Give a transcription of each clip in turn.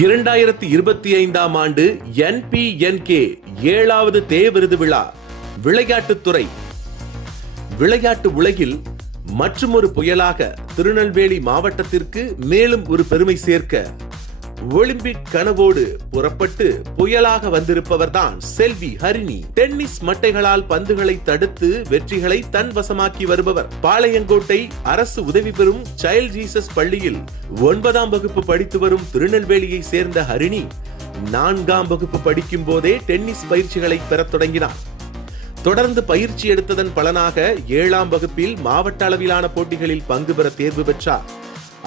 2025ஆம் ஆண்டு NPNK 7வது தே விருது விழா. விளையாட்டுத்துறை. விளையாட்டு உலகில் மற்றுமொரு புயலாக திருநெல்வேலி மாவட்டத்திற்கு மேலும் ஒரு பெருமை சேர்க்க ஒலிம்பிக் கனவோடு புறப்பட்டு புயலாக வந்திருப்பவர்தான் செல்வி ஹரிணி. டென்னிஸ் மட்டைகளால் பந்துகளை தடுத்து வெற்றிகளை தன் வசமாக்கி வருபவர். பாளையங்கோட்டை அரசு உதவி பெறும் சைல்ட் ஜீசஸ் பள்ளியில் 9ஆம் வகுப்பு படித்து வரும் திருநெல்வேலியை சேர்ந்த ஹரிணி 4ஆம் வகுப்பு படிக்கும் போதே டென்னிஸ் பயிற்சிகளை பெறத் தொடங்கினார். தொடர்ந்து பயிற்சி எடுத்ததன் பலனாக 7ஆம் வகுப்பில் மாவட்ட அளவிலான போட்டிகளில் பங்கு பெற தேர்வு பெற்றார்.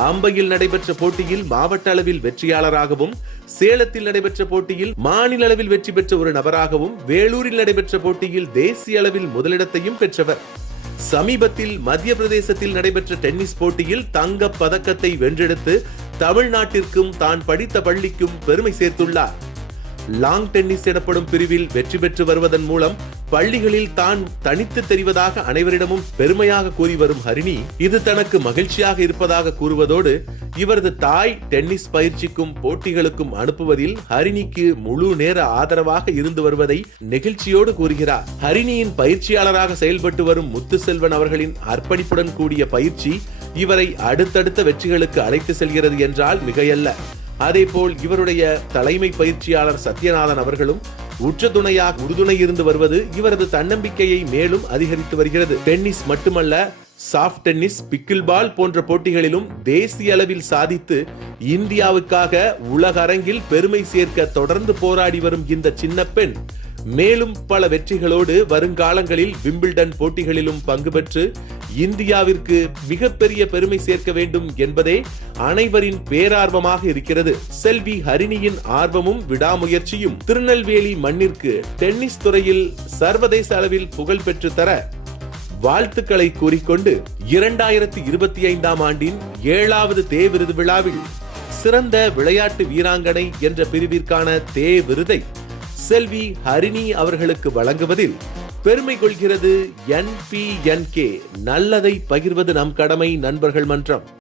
அம்பையில் நடைபெற்ற போட்டியில் மாவட்ட அளவில் வெற்றியாளராகவும், சேலத்தில் நடைபெற்ற போட்டியில் மாநில அளவில் வெற்றி பெற்ற ஒரு நபராகவும், வேலூரில் நடைபெற்ற போட்டியில் தேசிய அளவில் முதலிடத்தையும் பெற்றவர். சமீபத்தில் மத்திய பிரதேசத்தில் நடைபெற்ற டென்னிஸ் போட்டியில் தங்கப் பதக்கத்தை வென்றெடுத்து தமிழ்நாட்டிற்கும் தான் படித்த பள்ளிக்கும் பெருமை சேர்த்துள்ளார். லாங் டென்னிஸ் எனப்படும் பிரிவில் வெற்றி பெற்று வருவதன் மூலம் பள்ளிகளில் தான் தனித்து தெரிவதாக அனைவரிடமும் பெருமையாக கூறி வரும் ஹரிணி இது தனக்கு மகிழ்ச்சியாக இருப்பதாக கூறுவதோடு, இவரது தாய் டென்னிஸ் பயிற்சிக்கும் போட்டிகளுக்கும் அனுப்புவதில் ஹரிணிக்கு முழு நேர ஆதரவாக இருந்து வருவதை நெகிழ்ச்சியோடு கூறுகிறார். ஹரிணியின் பயிற்சியாளராக செயல்பட்டு வரும் முத்துசெல்வன் அவர்களின் அர்ப்பணிப்புடன் கூடிய பயிற்சி இவரை அடுத்தடுத்த வெற்றிகளுக்கு அழைத்து செல்கிறது என்றால் மிகையல்ல. அதேபோல் இவருடைய தலைமை பயிற்சியாளர் சத்யநாதன் அவர்களும் உற்ற துணையாக உறுதுணை இருந்து வருவது இவரது தன்னம்பிக்கையை மேலும் அதிகரித்து வருகிறது. டென்னிஸ் மட்டுமல்ல, சாஃப்ட் டென்னிஸ், பிக்கில் பால் போன்ற போட்டிகளிலும் தேசிய அளவில் சாதித்து இந்தியாவுக்காக உலக அரங்கில் பெருமை சேர்க்க தொடர்ந்து போராடி வரும் இந்த சின்ன பெண் மேலும் பல வெற்றிகளோடு வருங்காலங்களில் விம்பிள்டன் போட்டிகளிலும் பங்கு பெற்று இந்தியாவிற்கு மிகப்பெரிய பெருமை சேர்க்க வேண்டும் என்பதே அனைவரின் பேரார்வமாக இருக்கிறது. செல்வி ஹரிணியின் ஆர்வமும் விடாமுயற்சியும் திருநெல்வேலி மண்ணிற்கு டென்னிஸ் துறையில் சர்வதேச அளவில் புகழ் பெற்று தர வாழ்த்துக்களை கூறிக்கொண்டு 2025ஆம் ஆண்டின் 7வது தே விருது விழாவில் சிறந்த விளையாட்டு வீராங்கனை என்ற பிரிவிற்கான தே விருதை செல்வி ஹரிணி அவர்களுக்கு வழங்குவதில் பெருமை கொள்கிறது NPNK. நல்லதை பகிர்வது நம் கடமை. நண்பர்கள் மன்றம்.